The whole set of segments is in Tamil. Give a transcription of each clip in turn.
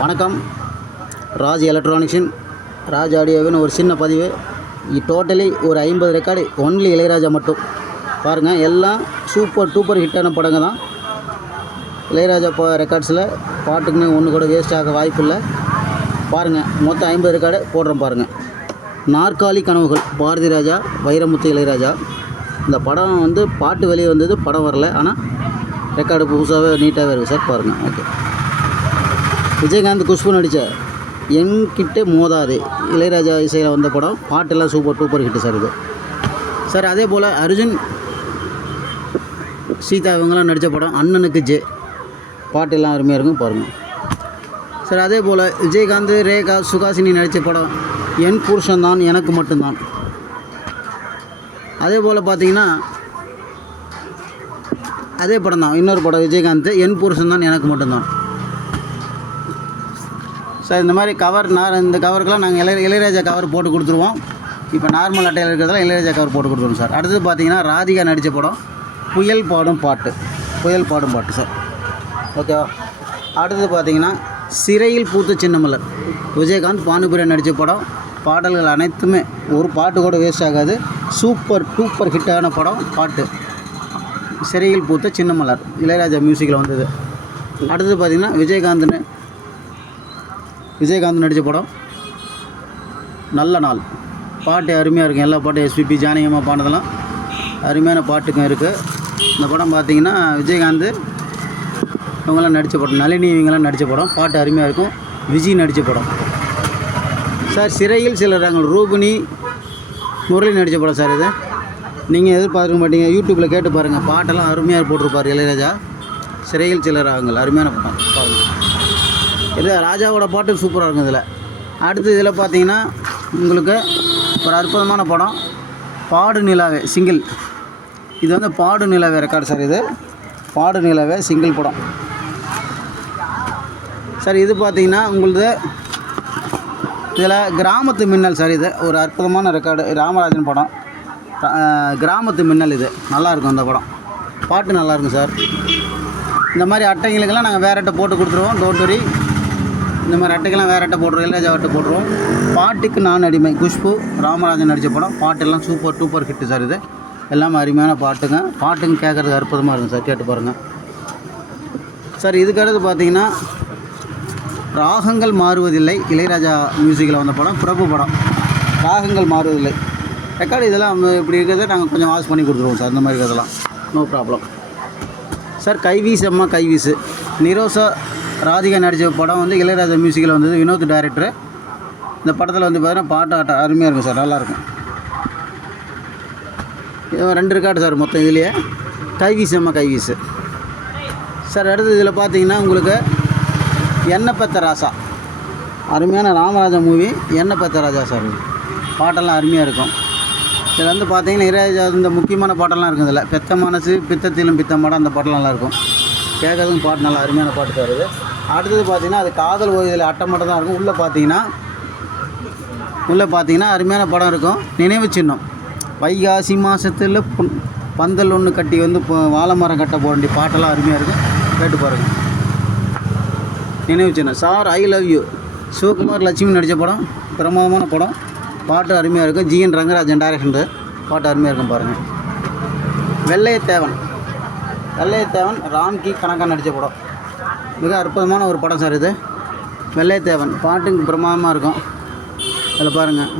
வணக்கம். ராஜ் எலக்ட்ரானிக்ஸின் ராஜ் ஆடியோவின் ஒரு சின்ன பதிவு. டோட்டலி ஒரு 50 ரெக்கார்டு ஒன்லி இளையராஜா மட்டும். பாருங்கள், எல்லாம் சூப்பர் டூப்பர் ஹிட்டான படங்க தான். இளையராஜா ரெக்கார்ட்ஸில் பாட்டுக்குன்னு ஒன்று கூட வேஸ்ட் ஆக வாய்ப்பு இல்லை. பாருங்கள், மொத்தம் 50 ரெக்கார்டு போடுறோம். பாருங்கள், நாற்காலி கனவுகள் பாரதி ராஜா, வைரமுத்து, இளையராஜா. இந்த படம் பாட்டு வெளியே வந்தது, படம் வரல. ஆனால் ரெக்கார்டு புதுசாகவே நீட்டாகவே இருக்குது சார். பாருங்கள். ஓகே. விஜயகாந்த், குஷ்பு நடித்த என்கிட்ட மோதாதே இளையராஜா இசையில் வந்த படம். பாட்டெல்லாம் சூப்பர் டூப்பர் ஹிட்டு சார் இது. சார் அதே போல் அர்ஜுன், சீதா இவங்கெல்லாம் நடித்த படம் அண்ணனுக்கு ஜே. பாட்டெல்லாம் அருமையாக இருக்கும். பாருங்கள் சார். அதே போல் விஜயகாந்த், ரேகா, சுகாசினி நடித்த படம் என் புருஷன்தான் எனக்கு மட்டும்தான். அதே போல் பார்த்தீங்கன்னா அதே படம் தான், இன்னொரு படம் விஜயகாந்த், என் புருஷன்தான் எனக்கு மட்டும்தான். சார் இந்த மாதிரி கவர் இந்த கவருக்கெல்லாம் நாங்கள் இளையராஜா கவர் போட்டு கொடுத்துருவோம். இப்போ நார்மல் அட்டையில் இருக்கிறதால இளையராஜா கவர் போட்டு கொடுத்துருவோம் சார். அடுத்தது பார்த்தீங்கன்னா ராதிகா நடித்த படம் புயல் பாடும் பாட்டு. புயல் பாடும் பாட்டு சார். ஓகேவா. அடுத்தது பார்த்தீங்கன்னா சிறையில் பூத்த சின்ன மலர். விஜயகாந்த், பானுபிரியா நடித்த படம். பாடல்கள் அனைத்துமே ஒரு பாட்டு கூட வேஸ்ட் ஆகாது. சூப்பர் டூப்பர் ஹிட்டான படம். பாட்டு சிறையில் பூத்த சின்ன மலர், இளையராஜா மியூசிக்கில் வந்தது. அடுத்தது பார்த்திங்கன்னா விஜயகாந்த் நடித்த படம் நல்ல நாள். பாட்டு அருமையாக இருக்கும். எல்லா பாட்டும் எஸ்பிபி, ஜானகியம்மா பாடினதெல்லாம் அருமையான பாட்டுக்கும் இருக்குது. இந்த படம் பார்த்திங்கன்னா விஜயகாந்த் இவங்கெல்லாம் நடித்த படம், நளினி இவங்கெல்லாம் நடித்த படம். பாட்டு அருமையாக இருக்கும். விஜய் நடித்த படம் சார். சிறையில் சிலராங்கள் ரூபினி, முரளி நடித்த படம் சார். இது நீங்கள் எதிர்பார்க்க மாட்டீங்க. யூடியூப்பில் கேட்டு பாருங்கள், பாட்டெல்லாம் அருமையாக போட்டிருப்பார் இளையராஜா. சிறையில் சிலராங்கள் அருமையான படம். பாருங்கள், இது ராஜாவோட பாட்டு சூப்பராக இருக்கும் இதில். அடுத்து இதில் பார்த்தீங்கன்னா உங்களுக்கு ஒரு அற்புதமான படம் பாடு நிலாவே சிங்கிள். இது பாடு நிலாவே ரெக்கார்டு சார். இது பாடு நிலாவே சிங்கிள் படம் சார். இது பார்த்தீங்கன்னா உங்களுக்கு இதில் கிராமத்து மின்னல் சார். இது ஒரு அற்புதமான ரெக்கார்டு, ராமராஜன் படம். கிராமத்து மின்னல் இது நல்லாயிருக்கும். இந்த படம் பாட்டு நல்லாயிருக்கும் சார். இந்த மாதிரி அட்டைங்களுக்கெல்லாம் நாங்கள் வேறு அட்டை போட்டு கொடுத்துருவோம். டோட்டரி இந்த மாதிரி அட்டைக்கெல்லாம் வேறு அட்டை போட்டுருவோம், இளையராஜா அட்டை போட்டுருவோம். பாட்டுக்கு நான் அடிமை, குஷ்பு, ராமராஜன் நடித்த படம். பாட்டெல்லாம் சூப்பர் டூப்பர் ஹிட்டு சார். இது எல்லாமே அருமையான பாட்டுங்க. பாட்டுங்க கேட்குறதுக்கு அற்புதமாக இருக்கும் சார். கேட்டு பாருங்கள் சார். இதுக்கடுத்து பார்த்தீங்கன்னா ராகங்கள் மாறுவதில்லை, இளையராஜா மியூசிக்கில் வந்த படம். பிரபு படம் ராகங்கள் மாறுவதில்லை ரெக்கார்டு. இதெல்லாம் இப்படி இருக்கிறத நாங்கள் கொஞ்சம் வாஷ் பண்ணி கொடுத்துருவோம் சார். இந்த மாதிரி இருக்கிறதெல்லாம் நோ ப்ராப்ளம் சார். கைவீஸ் அம்மா கைவீஸு, நிரோசா, ராதிகா நடித்த படம் இளையராஜா மியூசிக்கில் வந்தது. வினோத் டைரக்டரு. இந்த படத்தில் பார்த்தீங்கன்னா பாட்டு அருமையாக இருக்கும் சார். நல்லாயிருக்கும். இது 2 ரெக்கார்டு சார் மொத்தம் இதுலேயே. கைவீஸ் அம்மா கைவீஸு சார். அடுத்து இதில் பார்த்தீங்கன்னா உங்களுக்கு எண்ணெய் பெத்த ராசா, அருமையான ராமராஜா மூவி. எண்ணெய் பெத்த ராஜா சார். பாட்டெல்லாம் அருமையாக இருக்கும். இதில் பார்த்தீங்கன்னா இளையராஜா இந்த முக்கியமான பாட்டெல்லாம் இருக்கும். இதில் பெத்த மனசு, பித்தத்திலும் பித்தமாடம், அந்த பாட்டெல்லாம் நல்லாயிருக்கும். கேட்கறதுக்கும் பாட்டு நல்லா அருமையான பாட்டு சார் இது. அடுத்தது பார்த்தீங்கன்னா அது காதல் ஓய்வில் அட்டை மட்டும் தான் இருக்கும். உள்ளே பார்த்தீங்கன்னா அருமையான படம் இருக்கும். நினைவு சின்னம். வைகாசி மாதத்தில் பந்தல் ஒன்று கட்டி வாழை மரம் கட்ட போக வேண்டிய பாட்டெல்லாம் அருமையாக இருக்கும். கேட்டு பாருங்கள். Ninaivu Chinnam. Sir I love you, Sivakumar, Lakshmi நடித்த படம். பிரமாதமான படம். பாட்டு அருமையாக இருக்கும். G N Rangarajan direction. பாட்டு அருமையாக இருக்கும். பாருங்கள். வெள்ளையத்தேவன் ராம்கி கணக்கா நடித்த படம். மிக அற்புதமான ஒரு படம் சார் இது. வெள்ளையத்தேவன் பாட்டுக்கு பிரமாதமாக இருக்கும். அதில் பாருங்கள்,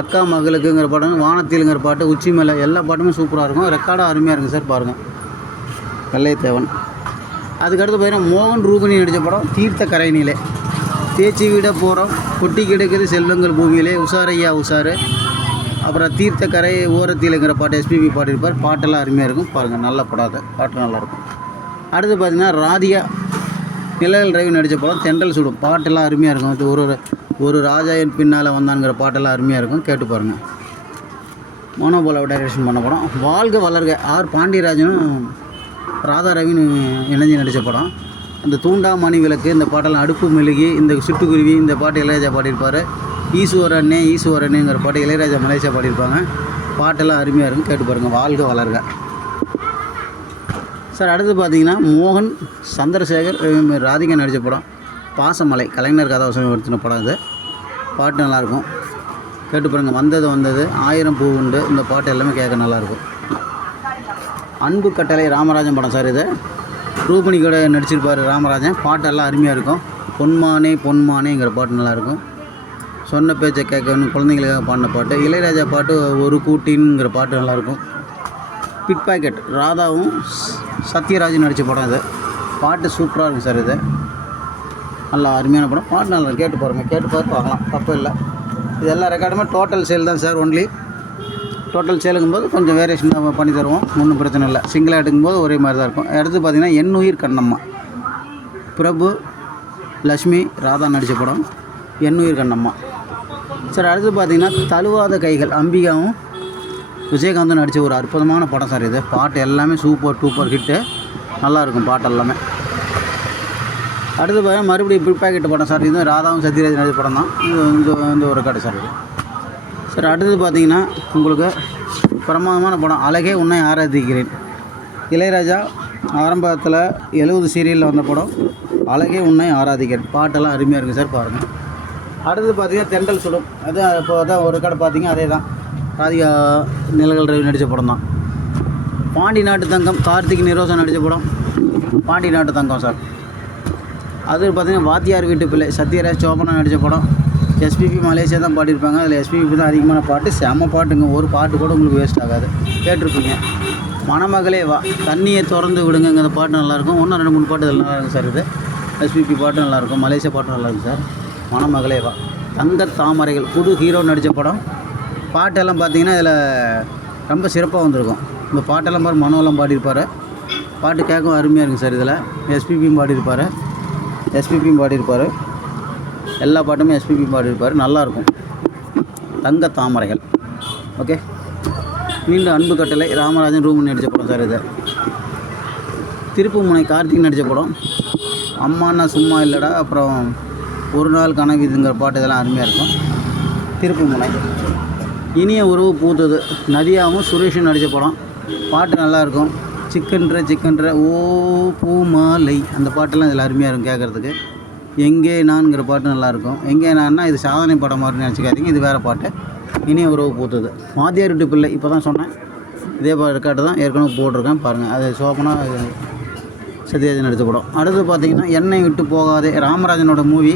அக்கா மகளுக்குங்கிற படம், வானத்திலுங்கிற பாட்டு, உச்சி மேலே, எல்லா பாட்டுமே சூப்பராக இருக்கும். ரெக்கார்டாக அருமையாக இருக்கும் சார். பாருங்கள், வெள்ளையத்தேவன். அதுக்கடுத்து பார்த்தீங்கன்னா மோகன், ரூபினி நடித்த படம் தீர்த்த கரையினிலே. தேய்ச்சி விட போகிறோம், கொட்டி கிடக்குது செல்வங்கள் பூமியிலே, உஷாரையா உஷாரு. அப்புறம் தீர்த்த கரை ஓரத்தில்ங்கிற பாட்டு எஸ்பிபி பாடியிருப்பார். பாட்டெல்லாம் அருமையாக இருக்கும். பாருங்கள், நல்ல படம். பாட்டு நல்லாயிருக்கும். அடுத்து பார்த்திங்கன்னா ராதிகா, நிழல் ரவி நடித்த படம் தென்றல் சுடும். பாட்டெல்லாம் அருமையாக இருக்கும். ஒரு ராஜா என் பின்னால் வந்தான்ங்கிற பாட்டெல்லாம் அருமையாக இருக்கும். கேட்டு பாருங்கள். மோனோபோலாவை டைரக்ஷன் பண்ண படம். வாழ்க வளர்க, ஆர் பாண்டியராஜனும் ராதா ரவின்னு இணைஞ்சு நடித்த படம். அந்த தூண்டாமணி விளக்கு, இந்த பாட்டெல்லாம் அடுப்பு மெழுகி, இந்த சிட்டுக்குருவி, இந்த பாட்டு இளையராஜா பாடியிருப்பார். ஈஸ்வரனேங்கிற பாட்டு இளையராஜா மலேசியா பாடியிருப்பாங்க. பாட்டெல்லாம் அருமையாக இருக்கும். கேட்டு பாருங்கள். வாழ்க வளர்க சார். அடுத்து பார்த்தீங்கன்னா மோகன், சந்திரசேகர், ராதிகா நடித்த படம் பாசமலை கலைஞர் கதாவசனம் எடுத்துன படம் இது. பாட்டு நல்லாயிருக்கும், கேட்டு பாருங்கள். வந்தது 1000 பூ உண்டு, இந்த பாட்டு எல்லாமே கேட்க நல்லாயிருக்கும். அன்பு கட்டளை ராமராஜன் படம் சார் இது. ரூபணி கூட நடிச்சிருப்பார் ராமராஜன். பாட்டெல்லாம் அருமையாக இருக்கும். பொன்மானே பொன்மானேங்கிற பாட்டு நல்லாயிருக்கும். சொன்ன பேச்சை கேட்கணும் குழந்தைங்களுக்காக பாடின பாட்டு. இளையராஜா பாட்டு ஒரு கூட்டின்ங்கிற பாட்டு நல்லாயிருக்கும். பிட் பாக்கெட் ராதாவும் சத்யராஜும் நடித்த படம் இது. பாட்டு சூப்பராக இருக்கும் சார் இது. நல்லா அருமையான படம். பாட்டு நல்லா கேட்டு பார்த்து பார்க்கலாம், தப்பு இல்லை. இது எல்லா ரெக்கார்டுமே டோட்டல் சேல் தான் சார். ஒன்லி டோட்டல் சேலுங்கும்போது கொஞ்சம் வேரியேஷன் தான் பண்ணி தருவோம், ஒன்றும் பிரச்சனை இல்லை. சிங்கிளாக எடுக்கும்போது ஒரே மாதிரி தான் இருக்கும். அடுத்து பார்த்திங்கன்னா எண்ணுயிர் கண்ணம்மா, பிரபு லக்ஷ்மி ராதா நடித்த படம் எண்ணுயிர் கண்ணம்மா சார். அடுத்து பார்த்திங்கன்னா தழுவாத கைகள், அம்பிகாவும் விஜயகாந்தும் நடித்த ஒரு அற்புதமான படம் சார் இது. பாட்டு எல்லாமே சூப்பர் டூப்பர் ஹிட்டு, நல்லாயிருக்கும் பாட்டு எல்லாமே. அடுத்து பார்த்தீங்கன்னா மறுபடியும் பிட் பாக்கெட் படம் சார். இது ராதாவும் சத்யராஜ் நடித்த படம் தான். இது ஒரு கடை சார் இது சார். அடுத்தது பார்த்திங்கன்னா உங்களுக்கு பிரமாதமான படம் அழகே உன்னை ஆராதிக்கிறேன். இளையராஜா ஆரம்பத்தில் 70 சீரியலில் வந்த படம் அழகே உன்னை ஆராதிக்கிறேன். பாட்டெல்லாம் அருமையாக இருக்குது சார், பாருங்கள். அடுத்தது பார்த்திங்கன்னா தென்றல் சுடும், அது இப்போ தான் ஒரு கடை பார்த்திங்க, அதே தான் ராதிகா நிலகல் ரவி நடித்த படம் தான். பாண்டி நாட்டு தங்கம் கார்த்திக் நிரோசன் நடித்த படம் பாண்டி நாட்டு தங்கம் சார். அது பார்த்திங்கன்னா வாத்தியார் வீட்டு பிள்ளை சத்யராஜ் சோபனா நடித்த படம். எஸ்பிபி மலேசியா தான் பாடியிருப்பாங்க. அதில் எஸ்பிபி தான் அதிகமான பாட்டு, செம்ம பாட்டுங்க. ஒரு பாட்டு கூட உங்களுக்கு வேஸ்ட் ஆகாது, கேட்டிருப்பீங்க. மணமகளே வா, தண்ணியை திறந்து விடுங்கிற பாட்டு நல்லாயிருக்கும். இன்னும் 2-3 பாட்டு இதில் நல்லாயிருக்கும் சார். இது எஸ்பிபி பாட்டு நல்லாயிருக்கும், மலேசியா பாட்டு நல்லாயிருக்கும் சார். மணமகளே வா, தங்க தாமரைகள் புது ஹீரோ நடித்த படம். பாட்டெல்லாம் பார்த்திங்கன்னா இதில் ரொம்ப சிறப்பாக வந்திருக்கும். இந்த பாட்டெல்லாம் பாரு மனோலாம் பாடியிருப்பார். பாட்டு கேட்கவும் அருமையாக இருக்கும் சார். இதில் எஸ்பிபியும் பாடியிருப்பார், எல்லா பாட்டுமே எஸ்பிபி பாடியிருப்பார், நல்லாயிருக்கும். தங்க தாமரைகள். ஓகே, மீண்டும் அன்பு கட்டளை ராமராஜன் ரூமன் நடித்த படம் சார். இது திருப்புமுனை கார்த்திக் நடித்த படம். அம்மானா சும்மா இல்லைடா, அப்புறம் ஒரு நாள் கனவு இதுங்கிற பாட்டு, இதெல்லாம் அருமையாக இருக்கும். திருப்புமுனை. இனிய உறவு பூத்தது நதியாவும் சுரேஷும் நடித்த படம். பாட்டு நல்லாயிருக்கும். சிக்கன்ற ஓ பூ மாலை, அந்த பாட்டெல்லாம் இதில் அருமையாக இருக்கும் கேட்குறதுக்கு. எங்கே நான்கிற பாட்டு நல்லாயிருக்கும். எங்கே நான்னா இது சாதனை படம் மாதிரி நினச்சிக்காதீங்க, இது வேறு பாட்டு. இனிய உறவு பூத்தது வாத்தியார் வீட்டு பிள்ளை, இப்போ தான் சொன்னேன். இதே ரெக்கார்டு தான் ஏற்கனவே போட்டிருக்கேன், பாருங்கள். அது சோபனா சத்யராஜ் நடித்த படம். அடுத்து பார்த்திங்கன்னா எண்ணெய் விட்டு போகாதே, ராமராஜனோட மூவி.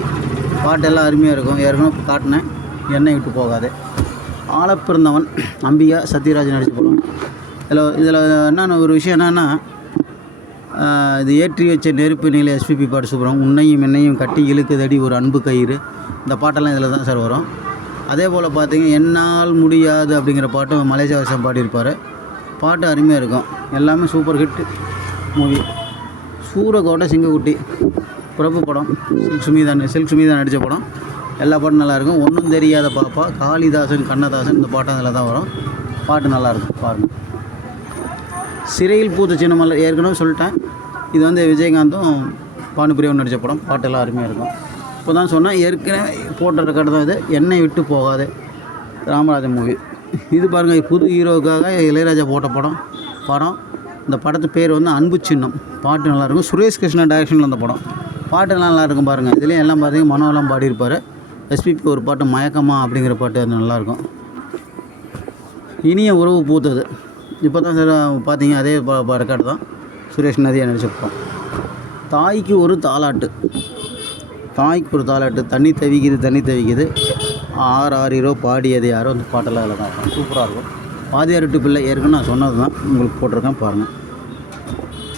பாட்டெல்லாம் அருமையாக இருக்கும், ஏற்கனவே காட்டினேன். எண்ணெய் விட்டு போகாதே. ஆளப்பிறந்தவன் அம்பிகா சத்யராஜ் நடித்த படம். இதில் என்னென்ன ஒரு விஷயம் என்னென்னா, இது ஏற்றி வச்ச நெருப்பு நிலை எஸ்பிபி பாட்டு சூப்பரம். உன்னையும் என்னையும் கட்டி இழுக்குதடி ஒரு அன்பு கயிறு, இந்த பாட்டெல்லாம் இதில் தான் சார் வரும். அதே போல் பார்த்திங்கன்னா என்னால் முடியாது அப்படிங்கிற பாட்டு மலேசியா வருஷம் பாடியிருப்பார். பாட்டு அருமையாக இருக்கும், எல்லாமே சூப்பர் ஹிட் மூவி. சூரக்கோட்டை சிங்கக்குட்டி பிரபு படம். சில்க் சுமிதா நடித்த படம். எல்லா பாட்டும் நல்லாயிருக்கும். ஒன்றும் தெரியாத பாப்பா, காளிதாசன் கண்ணதாசன், இந்த பாட்டும் அதில் தான் வரும். பாட்டு நல்லாயிருக்கும், பாருங்கள். சிறையில் பூத்த சின்னமல்ல, ஏற்கனவே சொல்லிட்டேன். இது விஜயகாந்தும் பானுபிரியாவும் நடித்த படம். பாட்டெல்லாம் அருமையாக இருக்கும். இப்போ தான் சொன்னேன், ஏற்கனவே போட்ட ரெக்கார்டு தான் இது. எண்ணெய் விட்டு போகாது ராமராஜன் மூவி. இது பாருங்கள், புது ஹீரோவுக்காக இளையராஜா போட்ட படம். இந்த படத்து பேர் அன்பு சின்னம். பாட்டு நல்லாயிருக்கும். சுரேஷ் கிருஷ்ணா டைரக்ஷனில் அந்த படம். பாட்டெல்லாம் நல்லாயிருக்கும் பாருங்கள். இதுலேயும் எல்லாம் பார்த்திங்கன்னா மனோலாம் பாடியிருப்பார். எஸ்பிபி ஒரு பாட்டு மயக்கமா அப்படிங்கிற பாட்டு, அது நல்லாயிருக்கும். இனிய உறவு பூத்தது இப்போ தான் சார் பார்த்தீங்க, அதே ரெக்கார்டு தான். சுரேஷ் நதியா நடிச்சிருப்போம். தாய்க்கு ஒரு தாலாட்டு, தண்ணி தவிக்குது ஆறாரிரோ பாடியது யாரோ, அந்த பாட்டெல்லாம் அதில் தான் இருக்கும். சூப்பராக இருக்கும். வாத்தியார் வீட்டு பிள்ளை, ஏற்கனவே நான் சொன்னது தான், உங்களுக்கு போட்டிருக்கேன் பாருங்கள்.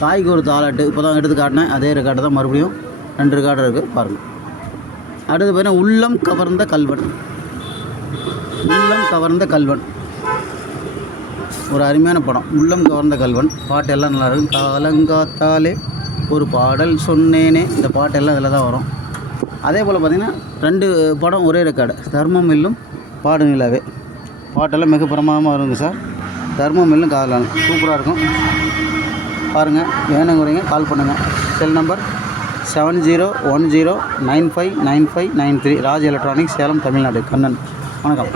தாய்க்கு ஒரு தாலாட்டு இப்போ தான் எடுத்து காட்டினேன், அதே ரெக்கார்டு தான். மறுபடியும் 2 ரெக்கார்டு இருக்குது, பாருங்கள். அடுத்து பார்த்தீங்கன்னா உள்ளம் கவர்ந்த கல்வன், ஒரு அருமையான படம். உள்ளம் கவர்ந்த கல்வன். பாட்டு எல்லாம் நல்லாயிருக்கும். காலங்காத்தாலே ஒரு பாடல் சொன்னேனே, இந்த பாட்டெல்லாம் இதில் தான் வரும். அதே போல் பார்த்திங்கன்னா 2 படம் ஒரே ரெக்கார்டு. தர்மம் இல்லும் பாடு நிலாவே, பாட்டெல்லாம் மிக பிரமாதமாக வருங்க சார். தர்மம் இல்லும் காதலான சூப்பராக இருக்கும், பாருங்கள். வேணுங்கிறீங்க கால் பண்ணுங்கள். Cell number 7010959593. Raj electronics, Salem, Tamil Nadu. Kannan. வணக்கம்.